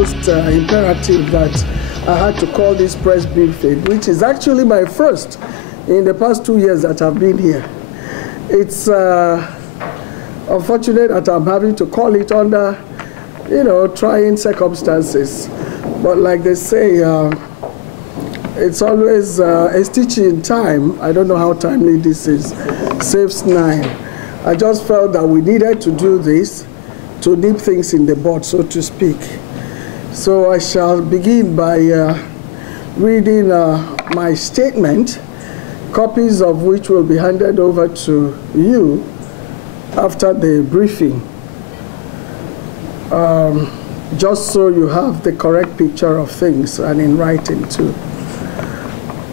most imperative that I had to call this press briefing, which is actually my first in the past 2 years that I've been here. It's unfortunate that I'm having to call it under, trying circumstances. But like they say, it's always a stitch in time. I don't know how timely this is. Saves 9. I just felt that we needed to do this to nip things in the bud, so to speak. So I shall begin by reading my statement, copies of which will be handed over to you after the briefing, just so you have the correct picture of things and in writing too.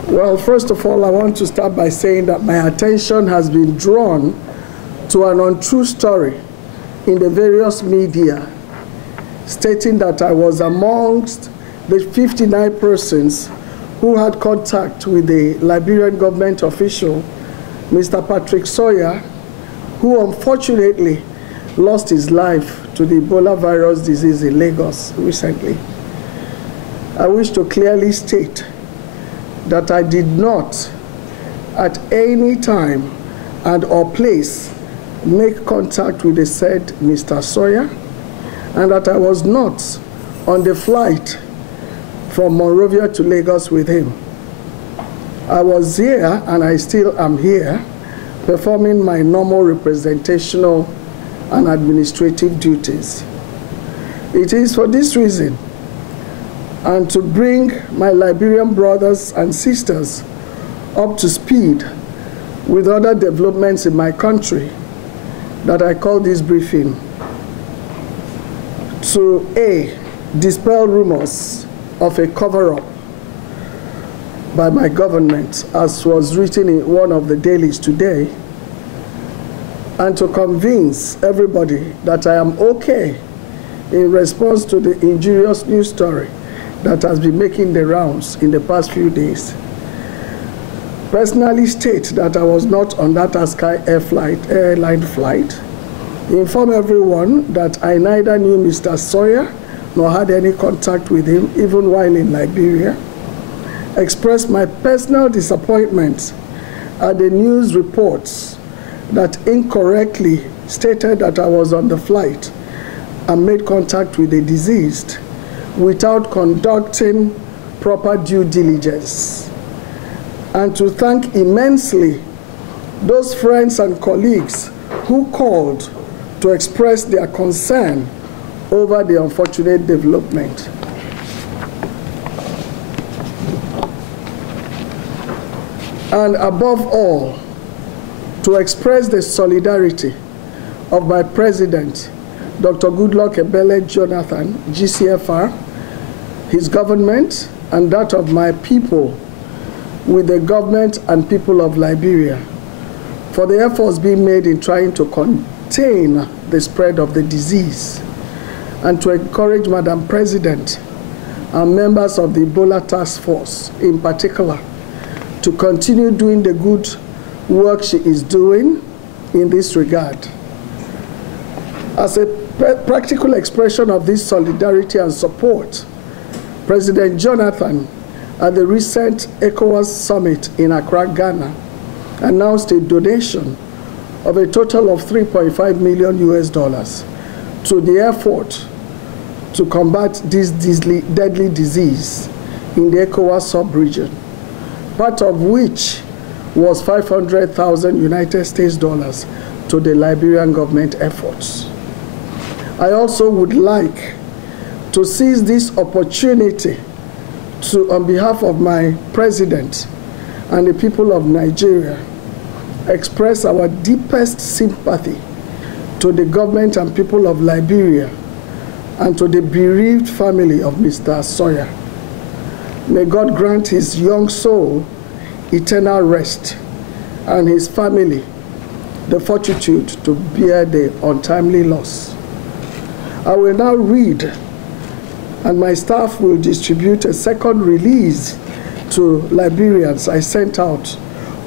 Well, first of all, I want to start by saying that my attention has been drawn to an untrue story in the various media, stating that I was amongst the 59 persons who had contact with the Liberian government official, Mr. Patrick Sawyer, who unfortunately lost his life to the Ebola virus disease in Lagos recently. I wish to clearly state that I did not at any time and or place make contact with the said Mr. Sawyer, and that I was not on the flight from MONROVIA to Lagos with him. I was here, and I still am here, performing my normal representational and administrative duties. It is for this reason, and to bring my Liberian brothers and sisters up to speed with other developments in my country, that I call this briefing to A, dispel rumors of a cover-up by my government, as was written in one of the dailies today, and to convince everybody that I am okay in response to the injurious news story that has been making the rounds in the past few days. Personally state that I was not on that Sky airline flight. Inform everyone that I neither knew Mr. Sawyer nor had any contact with him, even while in Liberia. Express my personal disappointment at the news reports that incorrectly stated that I was on the flight and made contact with the deceased without conducting proper due diligence. And to thank immensely those friends and colleagues who called to express their concern over the unfortunate development. And above all, to express the solidarity of my president, Dr. Goodluck Ebele Jonathan, GCFR, his government, and that of my people with the government and people of Liberia for the efforts being made in trying to contain the spread of the disease, and to encourage Madam President and members of the Ebola Task Force in particular to continue doing the good work she is doing in this regard. As a practical expression of this solidarity and support, President Jonathan, at the recent ECOWAS summit in Accra, Ghana, announced a donation of a total of $3.5 million to the effort to combat this deadly disease in the ECOWAS sub-region, part of which was 500,000 United States dollars to the Liberian government efforts. I also would like to seize this opportunity to, on behalf of my president and the people of Nigeria, express our deepest sympathy to the government and people of Liberia and to the bereaved family of Mr. Sawyer. May God grant his young soul eternal rest and his family the fortitude to bear the untimely loss. I will now read, and my staff will distribute a second release to Liberians I sent out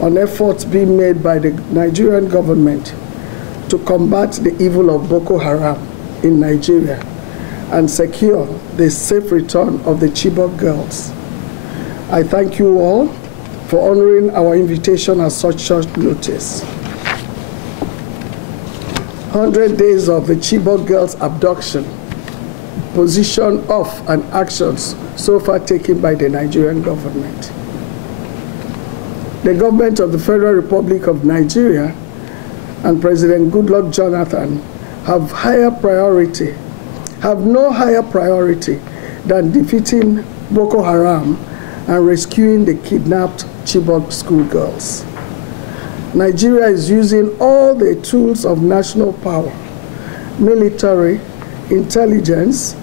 on efforts being made by the Nigerian government to combat the evil of Boko Haram in Nigeria and secure the safe return of the Chibok girls. I thank you all for honoring our invitation at such short notice. 100 days of the Chibok girls' abduction, position of and actions so far taken by the Nigerian government. The government of the Federal Republic of Nigeria and President Goodluck Jonathan have no higher priority than defeating Boko Haram and rescuing the kidnapped Chibok schoolgirls. Nigeria is using all the tools of national power, military, intelligence,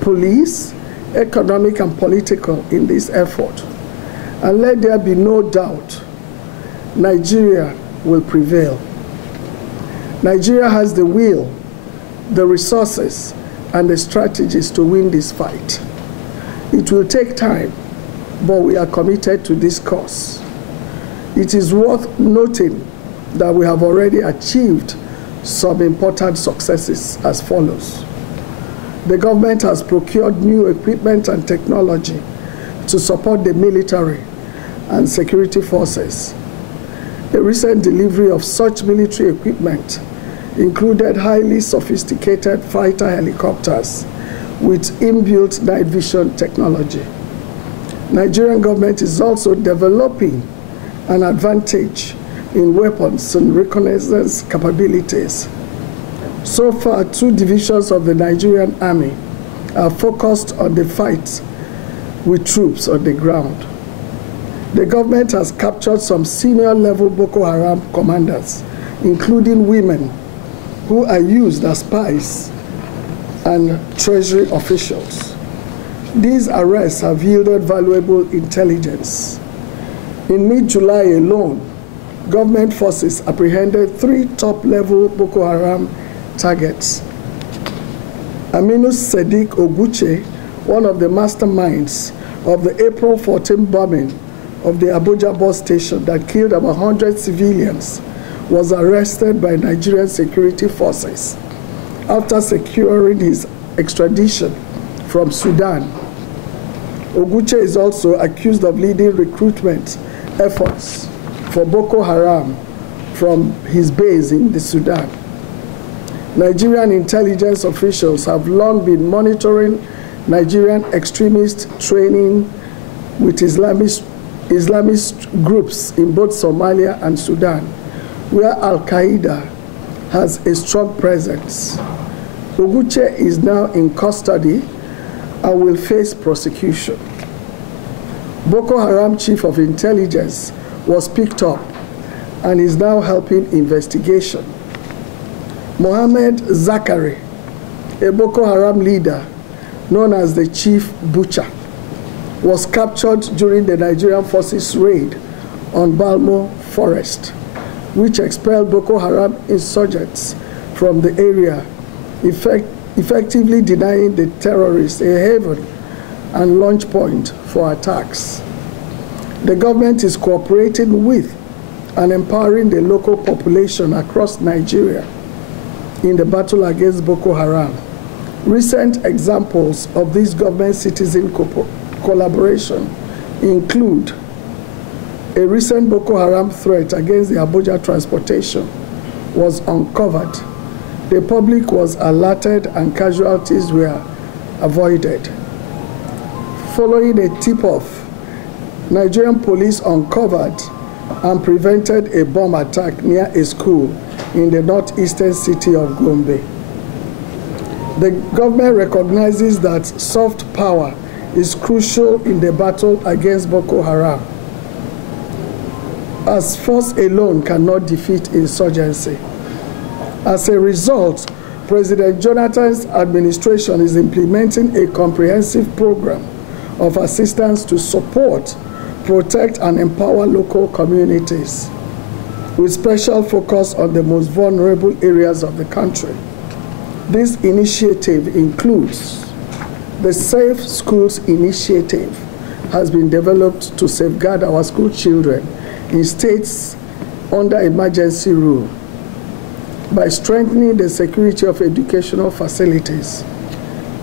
police, economic and political in this effort. And let there be no doubt, Nigeria will prevail. Nigeria has the will, the resources, and the strategies to win this fight. It will take time, but we are committed to this cause. It is worth noting that we have already achieved some important successes as follows. The government has procured new equipment and technology to support the military and security forces. The recent delivery of such military equipment included highly sophisticated fighter helicopters with inbuilt night vision technology. Nigerian government is also developing an advantage in weapons and reconnaissance capabilities. So far, 2 divisions of the Nigerian Army are focused on the fight with troops on the ground. The government has captured some senior-level Boko Haram commanders, including women, who are used as spies and treasury officials. These arrests have yielded valuable intelligence. In mid-July alone, government forces apprehended 3 top-level Boko Haram targets. Aminu Sadiq Oguche, one of the masterminds of the April 14 bombing of the Abuja bus station that killed about 100 civilians, was arrested by Nigerian security forces after securing his extradition from Sudan. Oguche is also accused of leading recruitment efforts for Boko Haram from his base in the Sudan. Nigerian intelligence officials have long been monitoring Nigerian extremist training with Islamist groups in both Somalia and Sudan, where Al-Qaeda has a strong presence. Oguche is now in custody and will face prosecution. Boko Haram chief of intelligence was picked up and is now helping investigation. Mohammed Zakari, a Boko Haram leader known as the Chief Butcher, was captured during the Nigerian forces raid on Balmo Forest, which expelled Boko Haram insurgents from the area, effectively denying the terrorists a haven and launch point for attacks. The government is cooperating with and empowering the local population across Nigeria in the battle against Boko Haram. Recent examples of this government-citizen collaboration include a recent Boko Haram threat against the Abuja transportation was uncovered. The public was alerted and casualties were avoided. Following a tip-off, Nigerian police uncovered and prevented a bomb attack near a school in the northeastern city of Gombe. The government recognizes that soft power is crucial in the battle against Boko Haram, as force alone cannot defeat insurgency. As a result, President Jonathan's administration is implementing a comprehensive program of assistance to support, protect, and empower local communities, with special focus on the most vulnerable areas of the country. This initiative includes the Safe Schools Initiative has been developed to safeguard our school children in states under emergency rule by strengthening the security of educational facilities,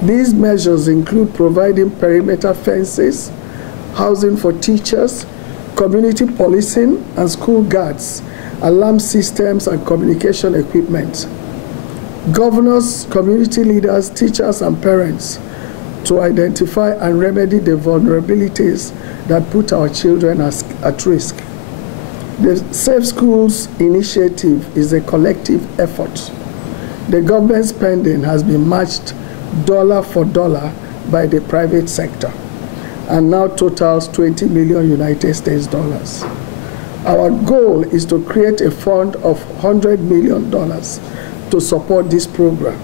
These measures include providing perimeter fences, housing for teachers, community policing and school guards, alarm systems and communication equipment. Governors, community leaders, teachers and parents to identify and remedy the vulnerabilities that put our children at risk. The Safe Schools initiative is a collective effort. The government spending has been matched dollar for dollar by the private sector and now totals $20 million United States dollars. Our goal is to create a fund of $100 million to support this program,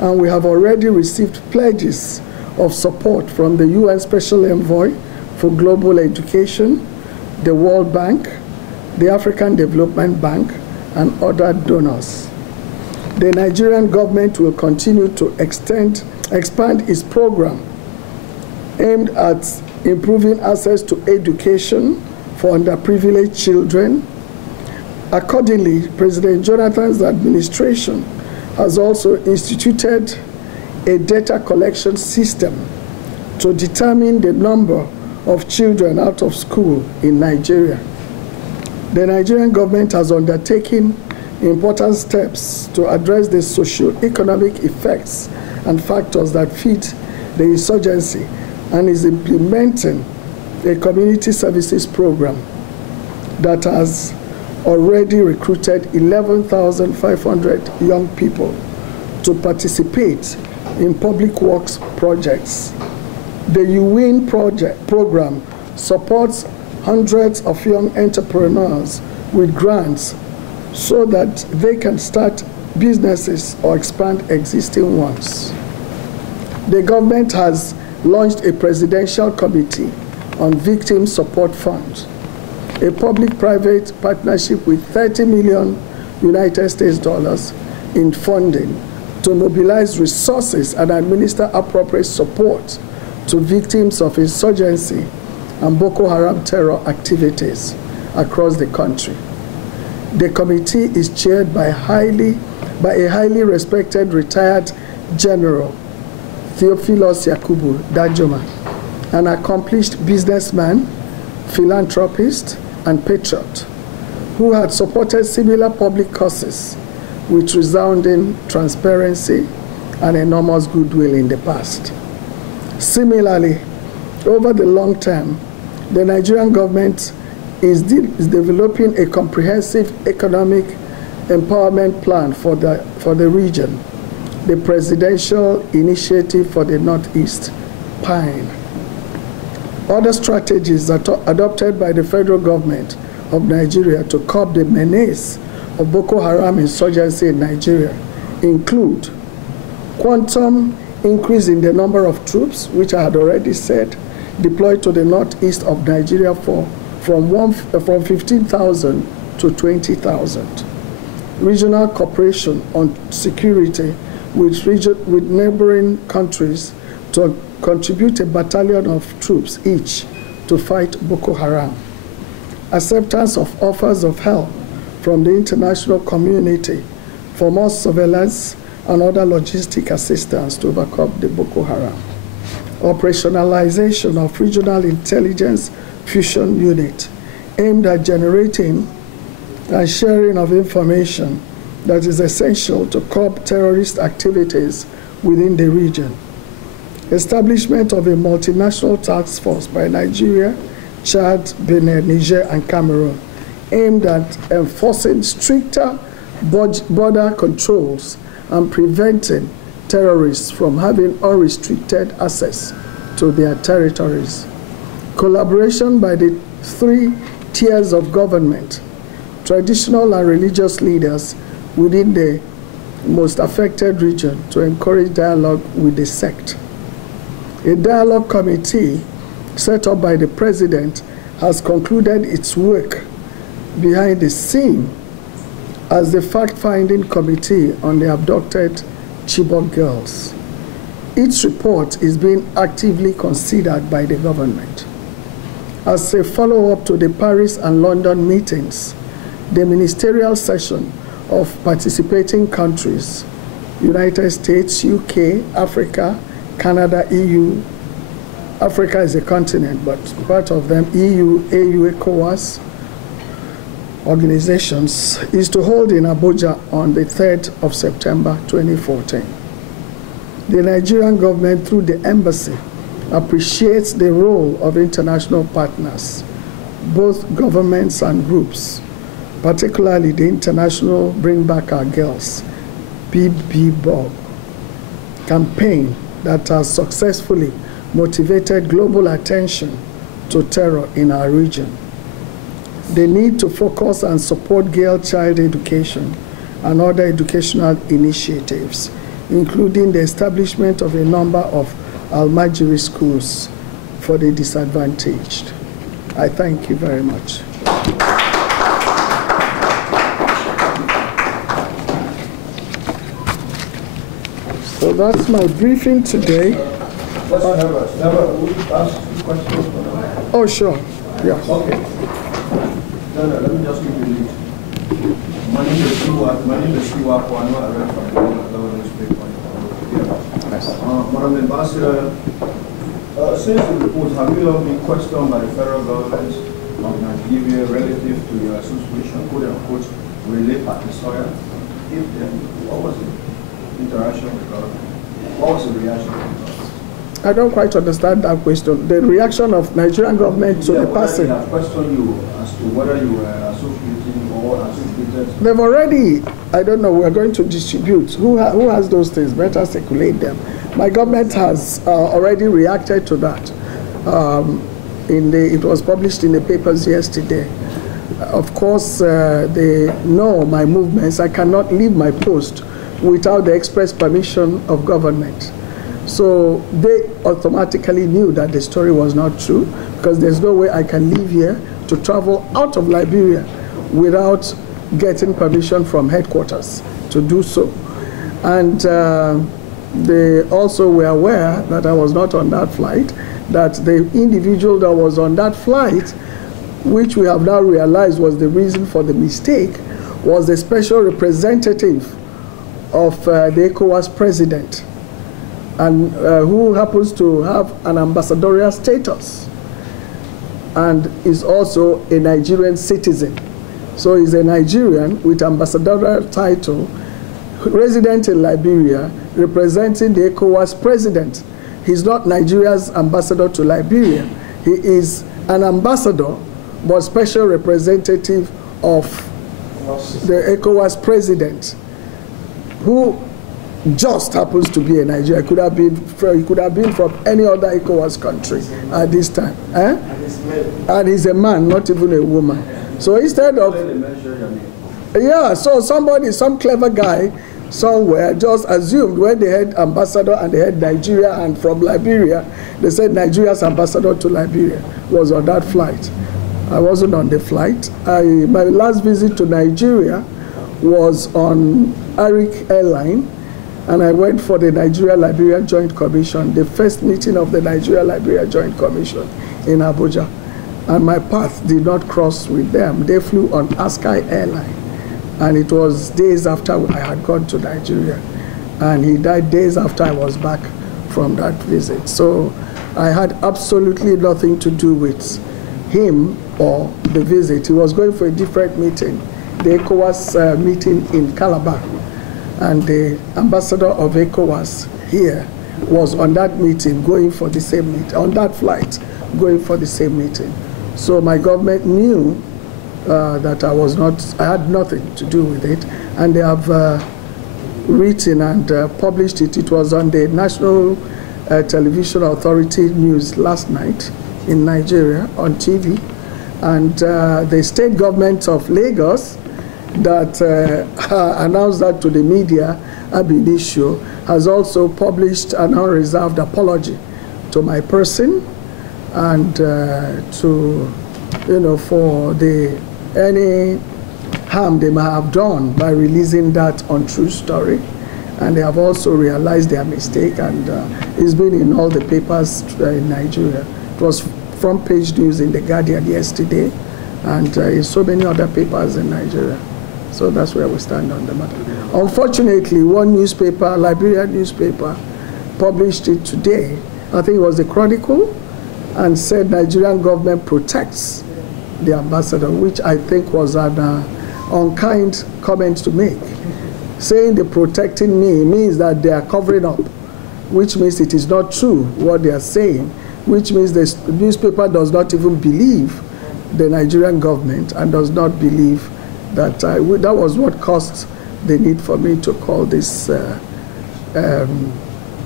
and we have already received pledges of support from the UN Special Envoy for Global Education, the World Bank, the African Development Bank, and other donors. The Nigerian government will continue to expand its program aimed at improving access to education for underprivileged children. Accordingly, President Jonathan's administration has also instituted a data collection system to determine the number of children out of school in Nigeria. The Nigerian government has undertaken important steps to address the socio-economic effects and factors that feed the insurgency and is implementing a community services program that has already recruited 11,500 young people to participate in public works projects. The UWIN program supports hundreds of young entrepreneurs with grants so that they can start businesses or expand existing ones. The government has launched a presidential committee on victim support fund, a public-private partnership with $30 million United States dollars in funding to mobilize resources and administer appropriate support to victims of insurgency and Boko Haram terror activities across the country. The committee is chaired by a highly respected retired General Theophilus Yakubu Dajoma, an accomplished businessman, philanthropist, and patriot who had supported similar public causes with resounding transparency and enormous goodwill in the past. Similarly, over the long term, the Nigerian government is developing a comprehensive economic empowerment plan for the region, the Presidential Initiative for the Northeast, PINE. Other strategies adopted by the federal government of Nigeria to curb the menace of Boko Haram insurgency in Nigeria include quantum increase in the number of troops, which I had already said, deployed to the northeast of Nigeria from 15,000 to 20,000. Regional cooperation on security with neighboring countries to contribute a battalion of troops each to fight Boko Haram. Acceptance of offers of help from the international community for more surveillance and other logistic assistance to overcome the Boko Haram. Operationalization of Regional Intelligence Fusion Unit aimed at generating and sharing of information that is essential to curb terrorist activities within the region. Establishment of a multinational task force by Nigeria, Chad, Benin, Niger, and Cameroon aimed at enforcing stricter border controls and preventing terrorists from having unrestricted access to their territories. Collaboration by the three tiers of government, traditional and religious leaders within the most affected region to encourage dialogue with the sect. A dialogue committee set up by the president has concluded its work behind the scene as the fact-finding committee on the abducted Chibok girls. Its report is being actively considered by the government. As a follow-up to the Paris and London meetings, the ministerial session of participating countries, United States, UK, Africa, Canada, EU, Africa is a continent, but part of them, EU, AU, ECOWAS, organizations, is to hold in Abuja on the 3rd of September 2014. The Nigerian government, through the embassy, appreciates the role of international partners, both governments and groups, particularly the International Bring Back Our Girls, BBBOG, campaign that has successfully motivated global attention to terror in our region. The need to focus and support girl child education and other educational initiatives, including the establishment of a number of Almajiri schools for the disadvantaged. I thank you very much. So that's my briefing today. Oh, sure. Yeah. Okay. No, let me just give you a lead. My name is Siwa. I read from the newspaper. Yes. Madam Ambassador, since the report, have you all been questioned by the federal government of Nigeria relative to your association, quote unquote, relate party Sawyer? If then, what was the interaction with government? What was the reaction? I don't quite understand that question. The reaction of Nigerian government to the person. I questioned you as to whether you were associating or associated. They've already, I don't know, we're going to distribute. Who has those things? Better circulate them. My government has already reacted to that. It was published in the papers yesterday. Of course, they know my movements. I cannot leave my post without the express permission of government. So they automatically knew that the story was not true, because there's no way I can leave here to travel out of Liberia without getting permission from headquarters to do so. And they also were aware that I was not on that flight, that the individual that was on that flight, which we have now realized was the reason for the mistake, was the special representative of the ECOWAS president, and who happens to have an ambassadorial status and is also a Nigerian citizen. So he's a Nigerian with ambassadorial title, resident in Liberia, representing the ECOWAS president. He's not Nigeria's ambassador to Liberia. He is an ambassador, but special representative of the ECOWAS president, who just happens to be a Nigerian. He could have been from any other ECOWAS country at this time. And he's a man, not even a woman. So instead of, yeah, so some clever guy somewhere just assumed when they had ambassador and they had Nigeria and from Liberia, they said Nigeria's ambassador to Liberia was on that flight. I wasn't on the flight. My last visit to Nigeria was on Arik Airline, and I went for the Nigeria-Liberia Joint Commission, the first meeting of the Nigeria-Liberia Joint Commission in Abuja. And my path did not cross with them. They flew on Askai Airline. And it was days after I had gone to Nigeria. And he died days after I was back from that visit. So I had absolutely nothing to do with him or the visit. He was going for a different meeting, the ECOWAS meeting in Calabar. And the ambassador of ECOWAS here was on that meeting, going for the same meeting, on that flight, going for the same meeting. So my government knew that I had nothing to do with it, and they have written and published it. It was on the National Television Authority news last night in Nigeria on TV, and the state government of Lagos that announced that to the media, Obi-Nnadozie, has also published an unreserved apology to my person and for any harm they may have done by releasing that untrue story. And they have also realized their mistake, and it's been in all the papers in Nigeria. It was front page news in The Guardian yesterday, and in so many other papers in Nigeria. So that's where we stand on the matter. Unfortunately, one newspaper, Liberian newspaper, published it today. I think it was the Chronicle, and said Nigerian government protects the ambassador, which I think was an unkind comment to make. Saying they're protecting me means that they are covering up, which means it is not true what they are saying, which means the newspaper does not even believe the Nigerian government and does not believe that that was what caused the need for me to call this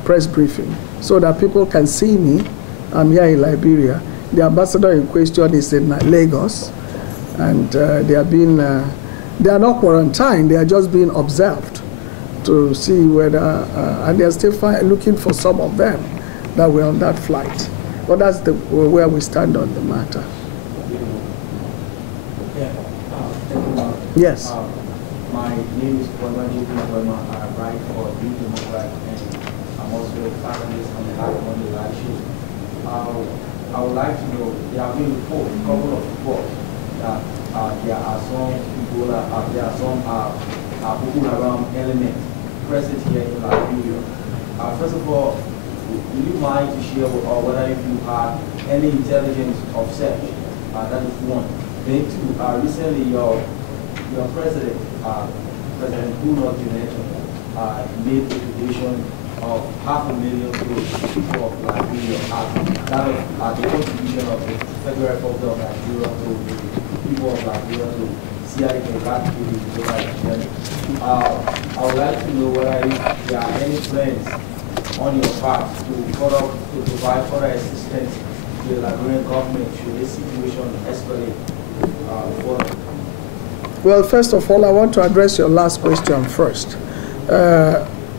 press briefing, so that people can see me. I'm here in Liberia. The ambassador in question is in Lagos, and they are not quarantined, they are just being observed to see whether, and they are still looking for some of them that were on that flight. But that's where we stand on the matter. Yes. My name is Obi-Nnadozie. I write for New Democrat, and I'm also a panelist on the MONROVIA show. I would like to know, there have been reports, a couple of reports, that there are some Ebola, there are some Boko Haram elements present here in Liberia. First of all, would you mind to share with us whether if you had any intelligence of such? That is one. Then two, recently your president, President Goodluck made a donation of $500,000 for Liberia as the contribution of the Federal Republic of Nigeria to the people of Liberia to see how they can eradicate the Ebola epidemic. I would like to know whether there are any plans on your part to provide further assistance to the Liberian government should this situation escalate further. Well, first of all, I want to address your last question first.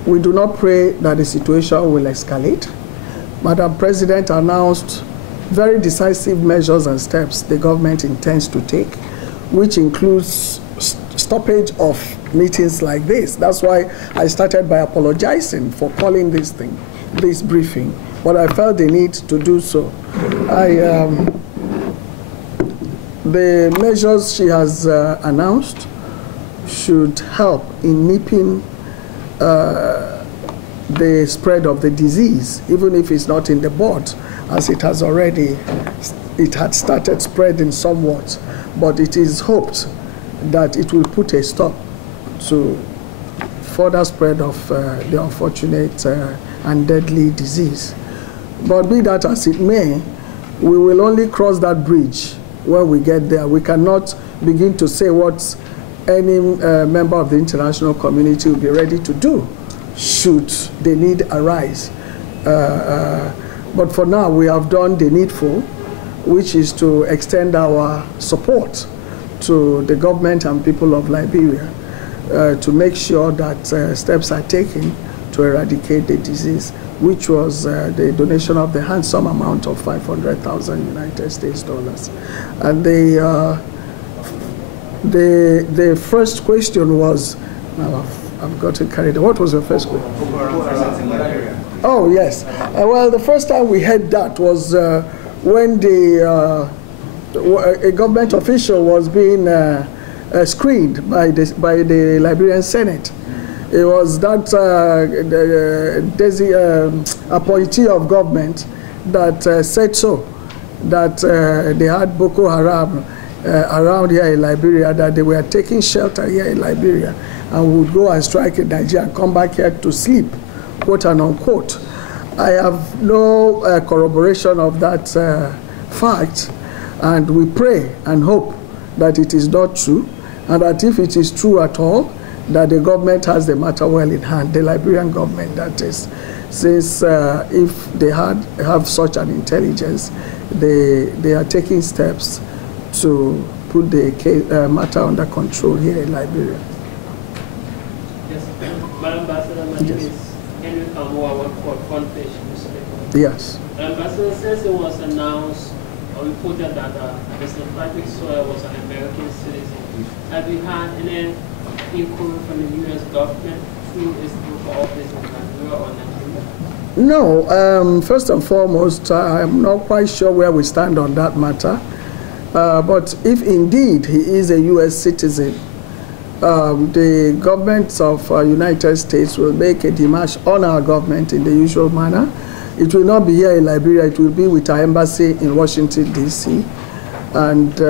We do not pray that the situation will escalate. Madam President announced very decisive measures and steps the government intends to take, which includes stoppage of meetings like this. That's why I started by apologizing for calling this briefing, but I felt the need to do so. The measures she has announced should help in nipping the spread of the disease, even if it's not in the bud, as it had started spreading somewhat, but it is hoped that it will put a stop to further spread of the unfortunate and deadly disease. But be that as it may, we will only cross that bridge when we get there. We cannot begin to say what any member of the international community will be ready to do should the need arise. But for now, we have done the needful, which is to extend our support to the government and people of Liberia to make sure that steps are taken to eradicate the disease, which was the donation of the handsome amount of $500,000 United States dollars. And the first question was, now I've gotten carried away. What was your first question? Oh, yes. Well, the first time we heard that was when a government official was being screened by the Liberian Senate. It was that appointee of government that said so, that they had Boko Haram around here in Liberia, that they were taking shelter here in Liberia and would go and strike in Nigeria and come back here to sleep, quote and unquote. I have no corroboration of that fact, and we pray and hope that it is not true, and that if it is true at all, that the government has the matter well in hand, the Liberian government, that is, since if they have such an intelligence, they are taking steps to put the matter under control here in Liberia. Yes, Madam Ambassador, my name is Henry Kamoa, I work for Confish newspaper. Yes. Ambassador, since it was announced or reported that Mr. Patrick Sawyer was an American citizen, have you had any inquiry from the U.S. government through its local office in Nigeria or Nigeria? No. First and foremost, I'm not quite sure where we stand on that matter. But if indeed he is a U.S. citizen, the government of United States will make a demarche on our government in the usual manner. It will not be here in Liberia, it will be with our embassy in Washington, D.C. And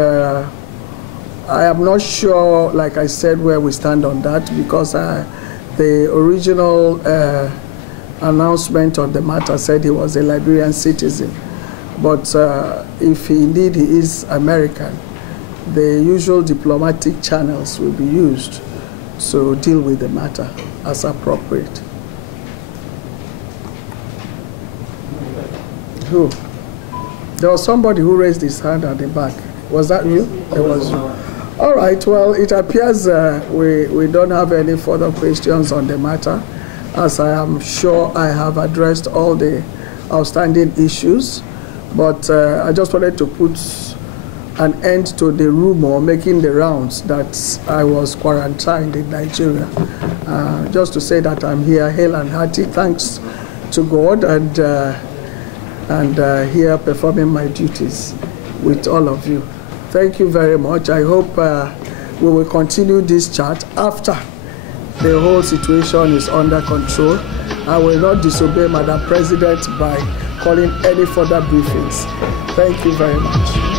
I am not sure, like I said, where we stand on that, because the original announcement on the matter said he was a Liberian citizen. But if indeed he is American, the usual diplomatic channels will be used to deal with the matter as appropriate. Who? There was somebody who raised his hand at the back. Was that you? It was you. All right, well, it appears we don't have any further questions on the matter, as I am sure I have addressed all the outstanding issues. But I just wanted to put an end to the rumor making the rounds that I was quarantined in Nigeria. Just to say that I'm here, hale and hearty, thanks to God, and here performing my duties with all of you. Thank you very much. I hope we will continue this chat after the whole situation is under control. I will not disobey Madam President by calling any further briefings. Thank you very much.